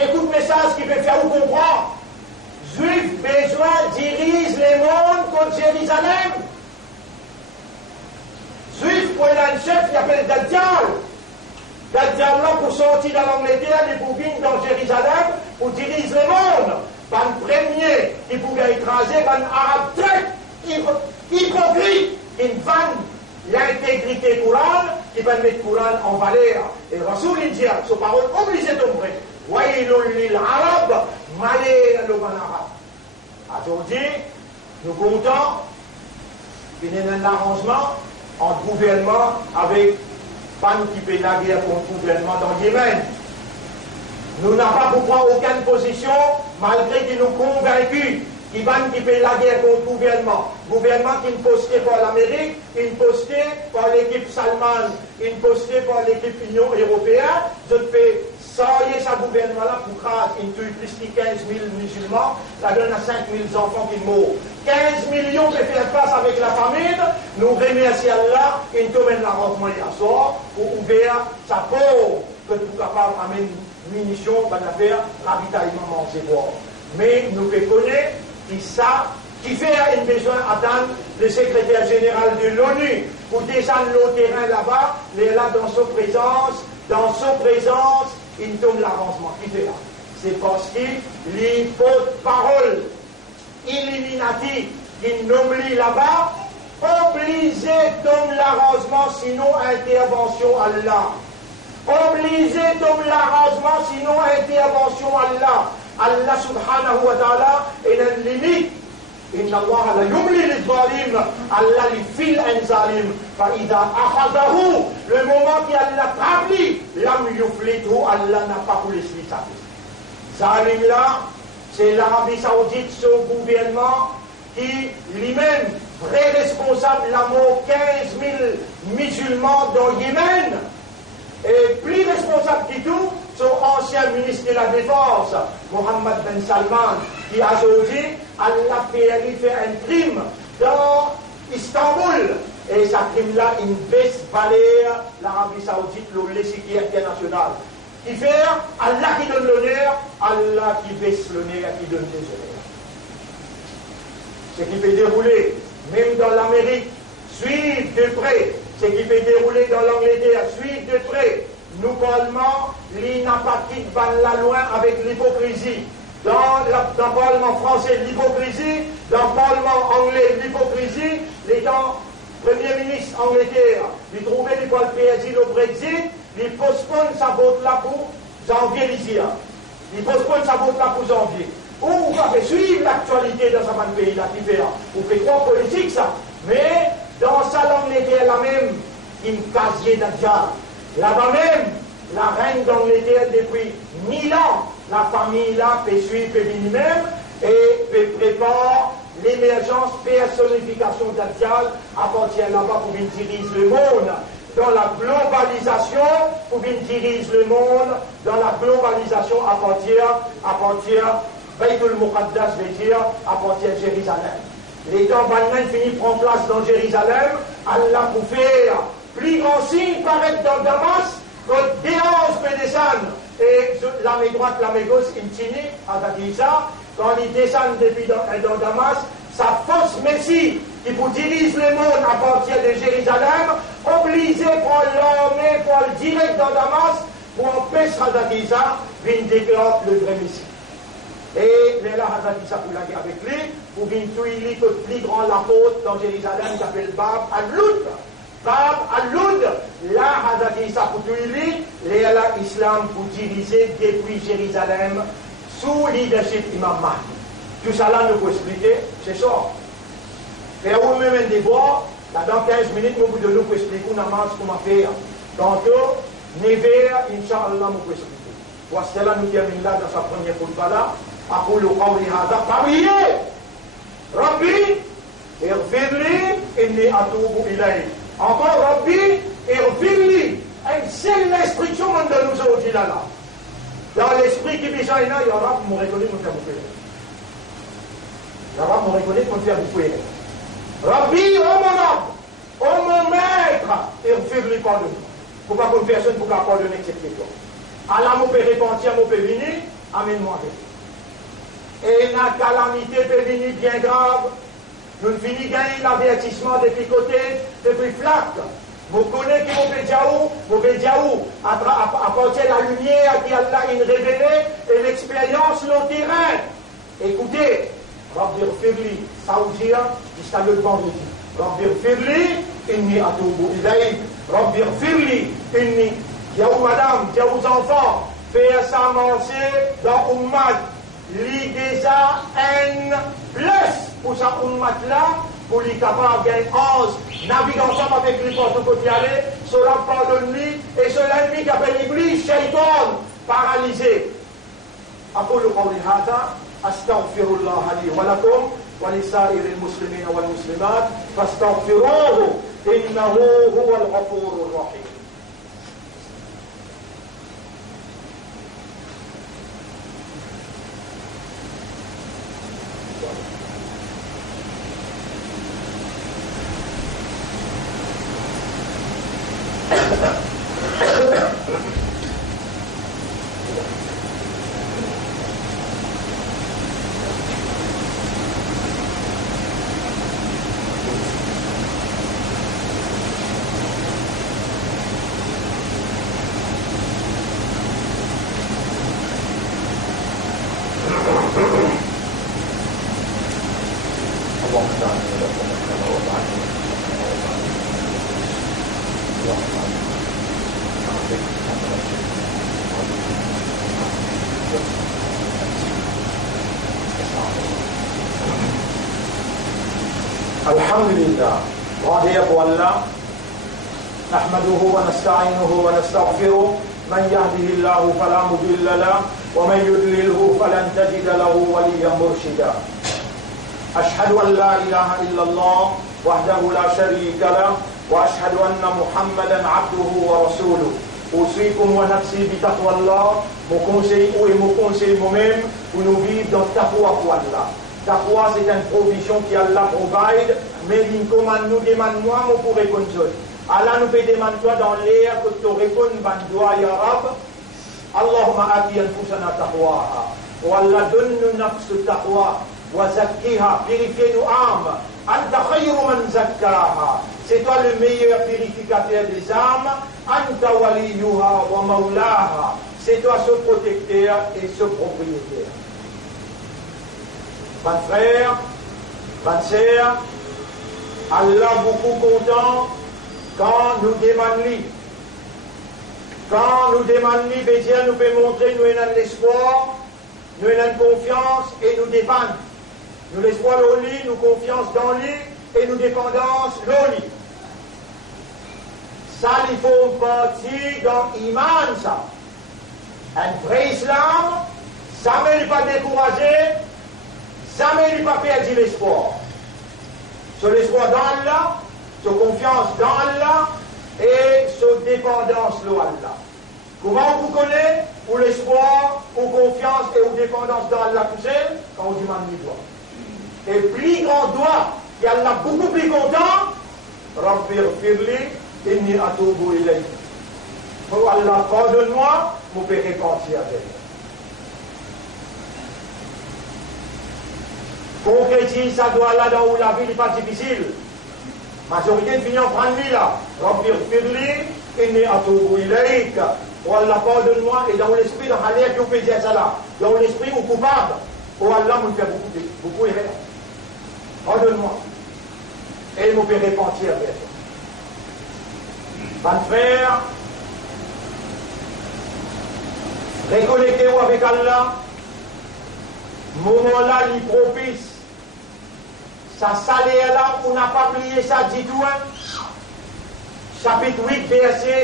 écoute le message qui peut faire vous comprendre. Juifs, besoin, dirigent les mondes contre Jérusalem. Juifs, pour un chef qui appelle Dajjal. Dajjal là pour sortir dans l'Angleterre, il pour venir dans Jérusalem, pour diriger le monde. Le premier qui pouvait écraser, un arabe très hypocrite, qui vanne l'intégrité courante, qui va mettre le Coran en valeur. Et Rasoul il dit, sa parole obligée de tomber. Voyez l'arabe, malheur le arabe. Aujourd'hui, nous comptons Il y a un arrangement entre gouvernement avec Ban qui fait la guerre contre le gouvernement dans Yémen. Nous n'avons pas pour prendre aucune position, malgré qu'ils nous convaincus qui fait la guerre contre le gouvernement. Gouvernement qui est posté par l'Amérique, qui est posté par l'équipe Salman, qui est posté par l'équipe Union européenne. Je fais sortir ce gouvernement-là pour craser une tue plus de 15 000 musulmans, ça donne à 5 000 enfants qui meurent. 15 millions qui faire face avec la famine, nous remercions Allah, il nous mène l'arrangement à soi pour ouvrir sa peau, que nous sommes capables d'amener munitions, pour faire ravitaillement manger boire. Mais nous pouvons connaître qui fait un besoin attendre le secrétaire général de l'ONU pour descendre le terrain là-bas, mais là dans sa présence, il tombe l'arrangement. Qui fait là? C'est parce qu'il y a porte-parole Illuminati qui nomme là-bas, obligé tombe l'arrangement, sinon intervention Allah. Obligé tombe l'arrangement, sinon intervention Allah. Allah subhanahu wa ta'ala est une limite. Inna Allah la yumli lil-zalim. Allah lui file un zalim. Fa'ida akhadahu. Le moment qu'il a établi, lam yuflitu, Allah n'a pas voulu se laisser. Zalim là, c'est l'Arabie Saoudite, ce gouvernement qui lui-même, vrai responsable de la mort 15 000 musulmans dans Yémen. Et plus responsable que tout, son ancien ministre de la Défense, Mohammed Ben Salman, qui a aujourd'hui, Allah fait un crime dans Istanbul. Et ce crime-là, il baisse valeur l'Arabie Saoudite, le sécurité international. Qui fait Allah qui donne l'honneur, Allah qui baisse l'honneur, qui donne les honneurs. Ce qui fait dérouler, même dans l'Amérique, suivre de près. Ce qui fait dérouler dans l'Angleterre, suivre de près. Nous parlement, l'inapathie va la loin avec l'hypocrisie. Dans le Parlement français, l'hypocrisie. Dans le Parlement anglais, l'hypocrisie. L'étant Premier ministre Angleterre, il trouvait du PSG le Brexit, il postpone sa vote là pour janvier l'ISIA. Il postpone sa vote là pour janvier. Ou vous pouvez suivre l'actualité dans ce pays-là qui fait. Vous faites quoi politique ça? Mais dans sa l'Angleterre là même, une casier d'Adja. Là-bas même, la reine d'Angleterre depuis 1000 ans, la famille là peut suivre, peut venir même, et peut préparer l'émergence, personnification d'Adjal à partir là-bas pour venir diriger le monde. Dans la globalisation, pour venir diriger le monde, dans la globalisation à partir Baytul Muqaddas, veut dire, à partir de Jérusalem. Les temps Balmain finit prendre place dans Jérusalem, Allah pour faire plus grand signe paraître dans Damas, que des anges peut descendre. Et la main droite, la main gauche, Intini, Adakisa, quand ils descendent depuis dans Damas, sa force Messie, qui pour diriger le monde à partir de Jérusalem, obligé pour l'armée, pour le direct dans Damas, pour empêcher Adakisa, venir déclarer le vrai Messie. Et là, Adakisa pour la guerre avec lui, pour venir tuer le plus grand l'apôtre dans Jérusalem, qui s'appelle Bab Al-Loud. Bab Al-Loud, là, Adakisa pour tuer lui, là, l'islam pour diriger depuis Jérusalem, sous leadership Imam Mahdi. Tout ça là, nous pouvons expliquer, c'est ça. Faire vous-même un débat, là dans 15 minutes, nous pouvons nous expliquer une marche qu'on va faire. Tantôt, 9h, Inch'Allah, nous pouvons expliquer. Voici là, nous terminons là dans sa première khutbah là. أقول قولي هذا priez. Rabbi, اغفر inni atubu ilayk. Encore Rabbi, اغفر une seule instruction de nous aujourd'hui là. Dans l'esprit qui vient là, il y aura mon reconnaître mon faire vous faire. Il y aura mon reconnaître mon faire vous faire. Rabbi, oh mon âme, oh mon maître, اغفر pardonne. Pourquoi une personne ne peut pas pardonner cette question? Allah me peut repentir, me peut venir, amène-moi avec. Et la calamité peut venir bien grave. Nous finissons gagner l'avertissement depuis côté, depuis flac. Vous connaissez qui vous pouvez dire où, à partir de la lumière qui Allah a révélée et l'expérience sur le terrain. Écoutez, Rabbi Firli, ça veut dire, jusqu'à le vendredi. Rabbi Firli, inni atubu ilayk. Rabbi Firli, inni. Dis aux madame, dis aux enfants, faire ça manger dans Ummad. Li déjà un plus pour sa ummat là, pour lui capable de gagner 11, naviguer ensemble avec lui pour tout côté aller, cela pardonne lui, et c'est l'ennemi qui appelle l'Iblis, Shaitan, paralysé. أقول قولي هذا أستغفر الله لي ولكم ولسائر المسلمين والمسلمات فاستغفروه إنه هو الغفور الرحيم. الحمد لله وهي الله نحمده ونستعينه ونستغفره من يهده الله فلا مضل له ومن يضلله فلن تجد له وليا مرشدا أشهد أن لا إله إلا الله وحده لا شريك له وأشهد أن محمدا عبده ورسوله أوصيكم ونفسي بتقوى الله مكونسي moi-même pour nous vivre dans taqwa pour Allah. Taqwa, c'est une provision qui Allah provide, mais il commande nous, demande moi, on pourrait répondre. Allah nous fait demander toi dans l'air que tu réponds, bandoua, ya Rab. Allahumma ati anfusana taqwaha. Oh Allah, donne-nous nafs taqwa, wa zakkiha, purifie-nous âmes. Anta khayru man zakkaha. C'est toi le meilleur purificateur des âmes. Anta waliyuha wa maulaha. C'est toi ce protecteur et ce propriétaire. Bonnes frères, bonnes sœurs, Allah beaucoup content quand nous demandons. Quand nous demandons, Dieu nous peut montrer nous avons l'espoir, nous avons confiance et nous dépendons. Nous l'espoir au lit, nous confiance dans lui et nous dépendance au lit. Ça, il faut partir dans l'iman, ça. Un vrai islam, jamais il pas découragé, jamais il pas perdu l'espoir. Sur l'espoir dans Allah, sur confiance dans Allah et sur dépendance dans Allah. Comment vous connaissez ou l'espoir, ou confiance et ou dépendance dans Allah tout seul, quand on demande les doigts. Et plus grand doigt, qui est Allah beaucoup plus content, Rabbir firli, inni atubu ilayk. Oh Allah, pardonne-moi, vous pouvez repentir avec. Concrétise ça doit là dans où la vie n'est pas difficile. Majorité de finir en prendre là. Rabbir firli, inni atubu ilayk. Oh Allah, pardonne-moi, et dans l'esprit, dans l'air qui vous fait dire ça là, dans l'esprit, vous coupable. Oh Allah, vous me fait beaucoup erreur. Pardonne-moi. Et vous pouvez repentir avec. Bonne frère, reconnectez-vous avec Allah. Moment là, il propice. Ça salaire là, on n'a pas oublié ça du tout. Chapitre 8,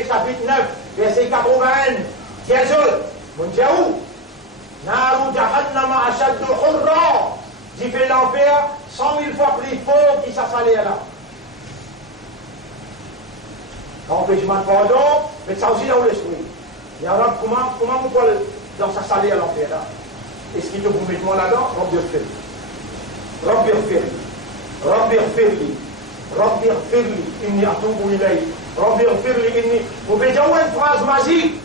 chapitre 9, verset 81. Jésus, mon Dieu, Naru Jahannama Ashaddu Hurra. J'ai fait l'enfer 100 000 fois plus fort que ça salaire là. Quand on fait du pardon, mais ça aussi dans l'esprit. Il y a comment vous pouvez dans sa salaire à l'enfer là? Est-ce qu'il te vous mettez moi là-dedans? Rabbir firli, inni atubu ilayk. Rabbir firli, inni. Vous pouvez dire une phrase magique,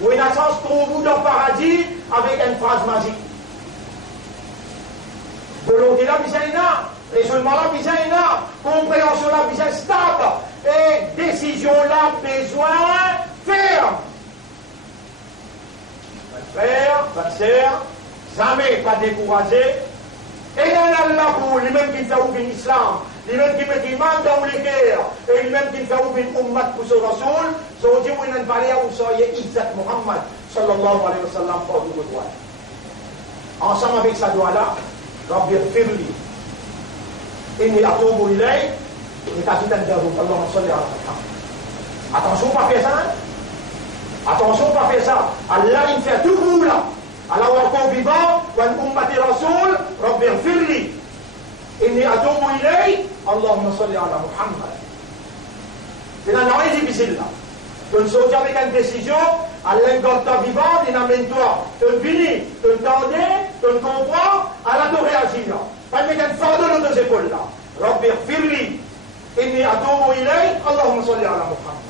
ou une assance trouve-vous dans le paradis avec une phrase magique. Volonté là, bizarre, raisonnement là, bizarre, compréhension là, bizarre, stable, et décision là, besoin ferme. Frère, ma sœur, jamais pas découragé. Et dans Allah pour lui-même qui fait ouvrir l'islam, lui-même qui met l'imam dans les guerres, et lui-même qui fait ouvrir l'ummat pour ce rasoul, so dit oui, n'en parlez où soyez Izzat Muhammad, sallallahu alayhi wa sallam, pour tout le droit. Ensemble avec sa doigt là, Rabbir firli. inni atubu ilayk, ni kapitan Daoud, Allahumma salli ala Muhammad. Attention, pas faire ça. Attention, pas faire ça. Allah, il fait tout pour là. Allah, encore vivant, wa ummati rasoul, rabbi ighfirli. Inni atubu ilayk, Allahumma salli ala Muhammad. C'est dans la difficile là. Tu ne sautes avec une décision, Allah quand tu es vivant, il amène-toi, tu finis, tu t'entends, tu comprends, Allah te réagit là. Pas de mettre un fardeau dans nos épaules là. Rabbi ighfirli, inni atubu ilayk, Allahumma salli ala Muhammad.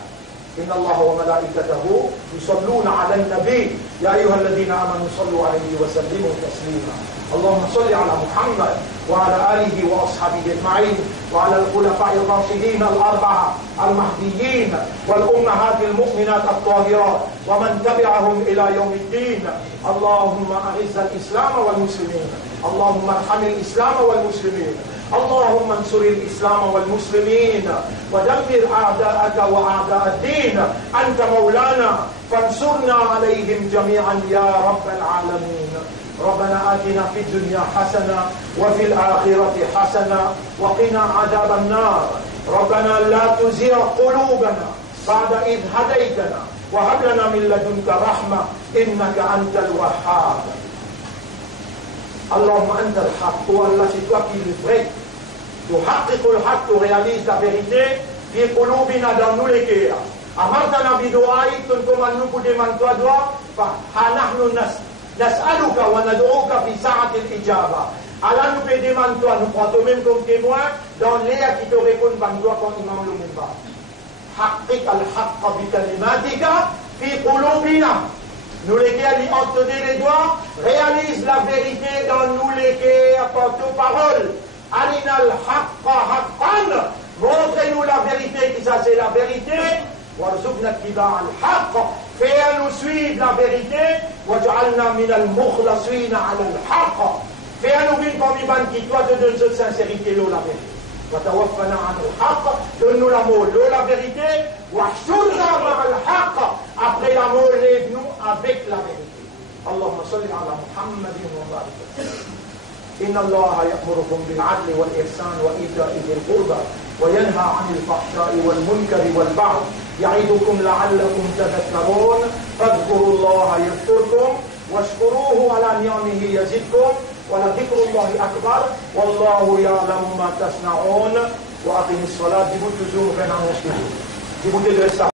إن الله وملائكته يصلون على النبي يا أيها الذين آمنوا صلوا عليه وسلموا تسليما اللهم صل على محمد وعلى آله وأصحابه أجمعين وعلى الخلفاء الراشدين الأربعة المهديين والأمهات المؤمنات الطاهرات ومن تبعهم إلى يوم الدين اللهم أعز الإسلام والمسلمين اللهم ارحم الإسلام والمسلمين اللهم انصر الإسلام والمسلمين ودمر أعداءك وأعداء الدين أنت مولانا فانصرنا عليهم جميعا يا رب العالمين ربنا آتنا في الدنيا حسنة وفي الآخرة حسنة وقنا عذاب النار ربنا لا تزغ قلوبنا بعد إذ هديتنا وهب لنا من لدنك رحمة إنك أنت الوهاب اللهم أنت الحق والله c'est toi qui es vrai تحقق الحق tu réalises la vérité في قلوبنا dans nous les cœurs أمرتنا بدعائك تنتم أن نقدم من تدعى فنحن نسألك وندعوك في ساعة الإجابة Allah nous peut demander toi, nous prends toi-même comme témoin dans les qui te répondent par toi quand imam le minbar حقق الحق بكلماتك في قلوبنا nous lesquels y ont donné les doigts, réalise la vérité dans nous lesquels par tes paroles. Alina al-haqqa haqqan, montrez-nous la vérité, qui ça c'est la vérité. Warzuqna ittiba' al-haqq, fais-nous suivre la vérité. Waj'alna min al-mukhlasina 'ala al-haqq, fais-nous vivre comme Iban qui toi te donne cette sincérité, l'eau la vérité. وتوفنا عن الحق donne-nous l'amour, l'eau la vérité واحشرنا مع الحق après l'amour lève-nous avec la vérité اللهم صل على محمد وبارك إن الله يأمركم بالعدل والإحسان وإيتاء ذي القربى وينهى عن الفحشاء والمنكر والبغي يعظكم لعلكم تذكرون فاذكروا الله يذكركم واشكروه على نعمه يزدكم ولذكر الله أكبر والله يعلم ما تصنعون وأقم الصلاة.